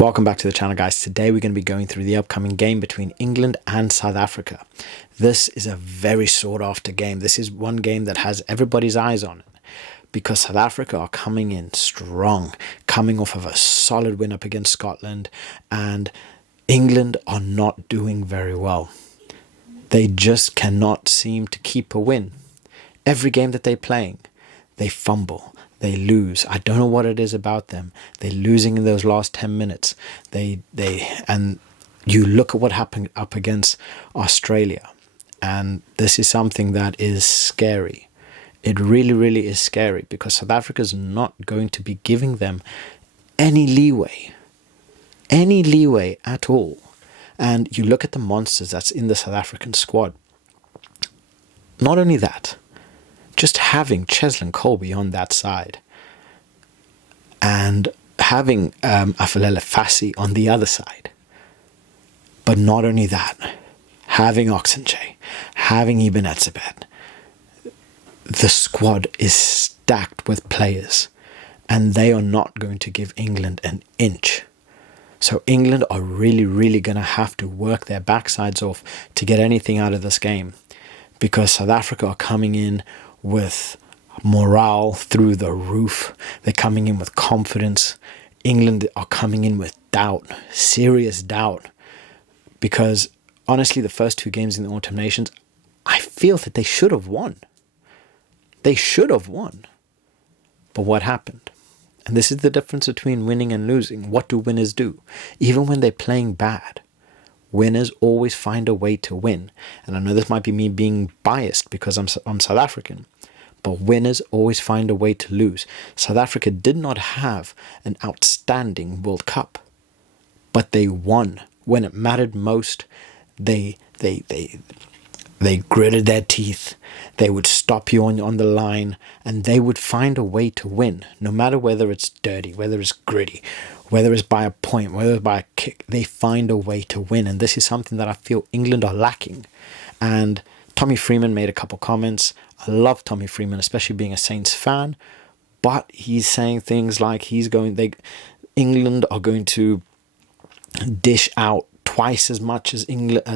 Welcome back to the channel, guys. Today we're going to be going through the upcoming game between England and South Africa. This is a very sought after game. This is one game that has everybody's eyes on it because South Africa are coming in strong, coming off of a solid win up against Scotland, and England are not doing very well. They just cannot seem to keep a win. Every game that they're playing, they fumble. They lose. I don't know what it is about them. They're losing in those last 10 minutes. And you look at what happened up against Australia, and this is something that is scary. It really, really is scary because South Africa's not going to be giving them any leeway at all. And you look at the monsters that's in the South African squad. Not only that, just having Cheslin Colby on that side and having Afalele Fassi on the other side. But not only that, having Oxenche, having Ibn Etzebeth. The squad is stacked with players and they are not going to give England an inch. So England are really, really going to have to work their backsides off to get anything out of this game because South Africa are coming in with morale through the roof. They're coming in with confidence. England are coming in with doubt, serious doubt, because honestly the first two games in the Autumn Nations, I feel that they should have won. They should have won. But what happened? And this is the difference between winning and losing. What do winners do? Even when they're playing bad, winners always find a way to win. And I know this might be me being biased because I'm South African, but winners always find a way to lose. South Africa did not have an outstanding World Cup, but they won when it mattered most. They gritted their teeth. They would stop you on the line, and they would find a way to win, no matter whether it's dirty, whether it's gritty, whether it's by a point, whether it's by a kick. They find a way to win, and this is something that I feel England are lacking. And Tommy Freeman made a couple comments. I love Tommy Freeman, especially being a Saints fan, but he's saying things like England are going to dish out twice as much as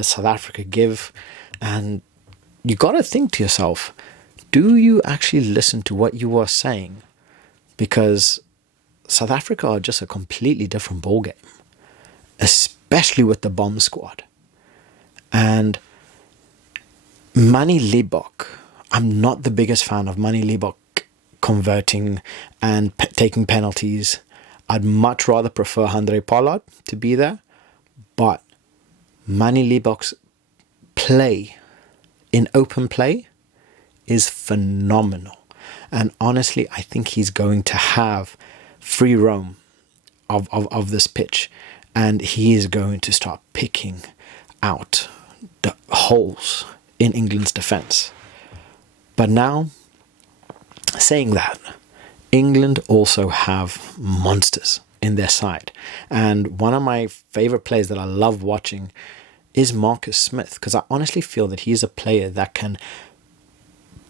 South Africa give. And you got to think to yourself, do you actually listen to what you are saying? Because South Africa are just a completely different ballgame, especially with the bomb squad. And Manie Libbok, I'm not the biggest fan of Manie Libbok converting and taking penalties. I'd much rather prefer Handré Pollard to be there. But Manie Libbok's play in open play is phenomenal. And honestly, I think he's going to have free roam of this pitch, and he is going to start picking out the holes in England's defense. But now, saying that, England also have monsters in their side, and one of my favorite players that I love watching is Marcus Smith, because I honestly feel that he's a player that can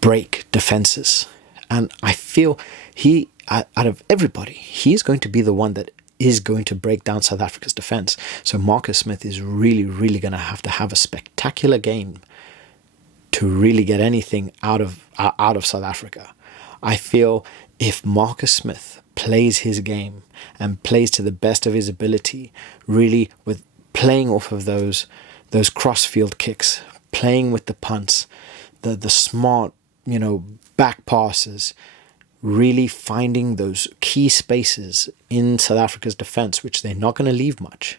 break defenses. And I feel he, out of everybody, he's going to be the one that is going to break down South Africa's defense. So Marcus Smith is really, really going to have a spectacular game to really get anything out of South Africa. I feel if Marcus Smith plays his game and plays to the best of his ability, really with playing off of those cross-field kicks, playing with the punts, the smart, back passes, really finding those key spaces in South Africa's defense, which they're not going to leave much.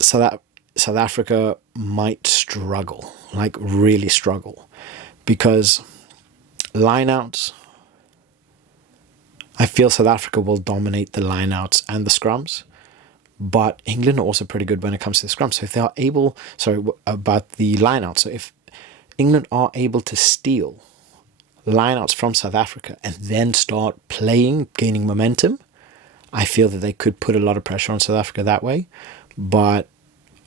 So that South Africa might struggle, like really struggle, because lineouts, I feel South Africa will dominate the lineouts and the scrums. But England are also pretty good when it comes to the scrum. So if they are able, about the lineouts. So if England are able to steal lineouts from South Africa and then start playing, gaining momentum, I feel that they could put a lot of pressure on South Africa that way. But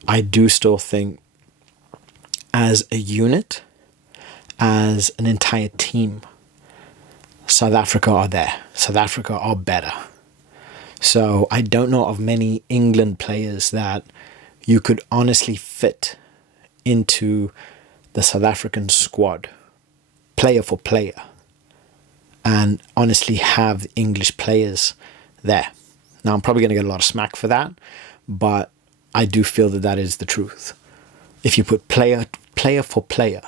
I do still think as a unit, as an entire team, South Africa are there. South Africa are better. So I don't know of many England players that you could honestly fit into the South African squad, player for player, and honestly have English players there. Now, I'm probably going to get a lot of smack for that, but I do feel that that is the truth. If you put player for player,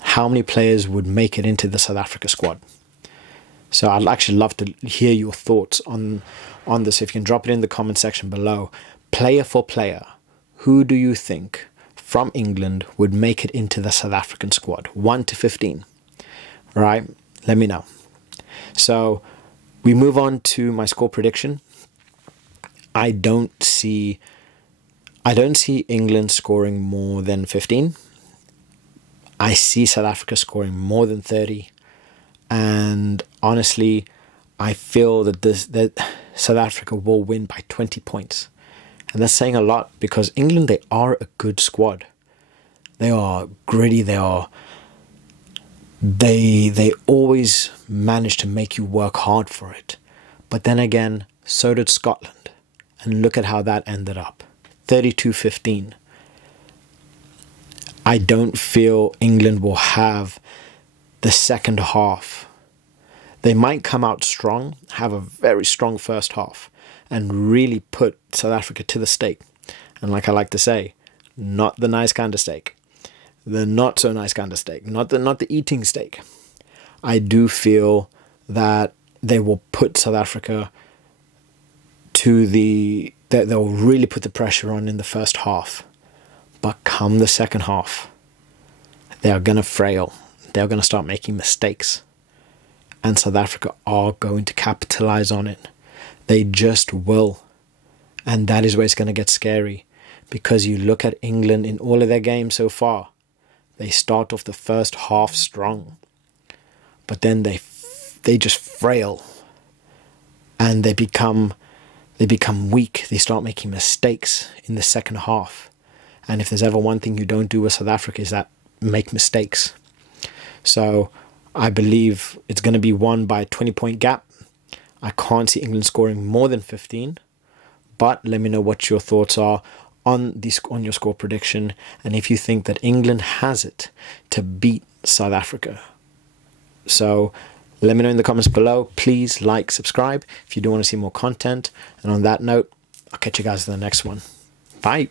how many players would make it into the South Africa squad? So I'd actually love to hear your thoughts on this. If you can drop it in the comment section below. Player for player, who do you think from England would make it into the South African squad? 1 to 15. Right? Let me know. So we move on to my score prediction. I don't see England scoring more than 15. I see South Africa scoring more than 30. And honestly, I feel that South Africa will win by 20 points. And that's saying a lot because England, they are a good squad. They are gritty. They always manage to make you work hard for it. But then again, so did Scotland. And look at how that ended up. 32-15. I don't feel England will have the second half. They might come out strong, have a very strong first half, and really put South Africa to the stake. And like I like to say, not the nice kind of steak. The not so nice kind of steak. Not the eating steak. I do feel that they will put South Africa they'll really put the pressure on in the first half. But come the second half, they are going to frail. They're going to start making mistakes. And South Africa are going to capitalize on it. They just will. And that is where it's going to get scary. Because you look at England in all of their games so far. They start off the first half strong. But then they just frail. And they become weak. They start making mistakes in the second half. And if there's ever one thing you don't do with South Africa is that make mistakes. So I believe it's going to be won by a 20-point gap. I can't see England scoring more than 15. But let me know what your thoughts are on your score prediction. And if you think that England has it to beat South Africa. So let me know in the comments below. Please like, subscribe if you do want to see more content. And on that note, I'll catch you guys in the next one. Bye.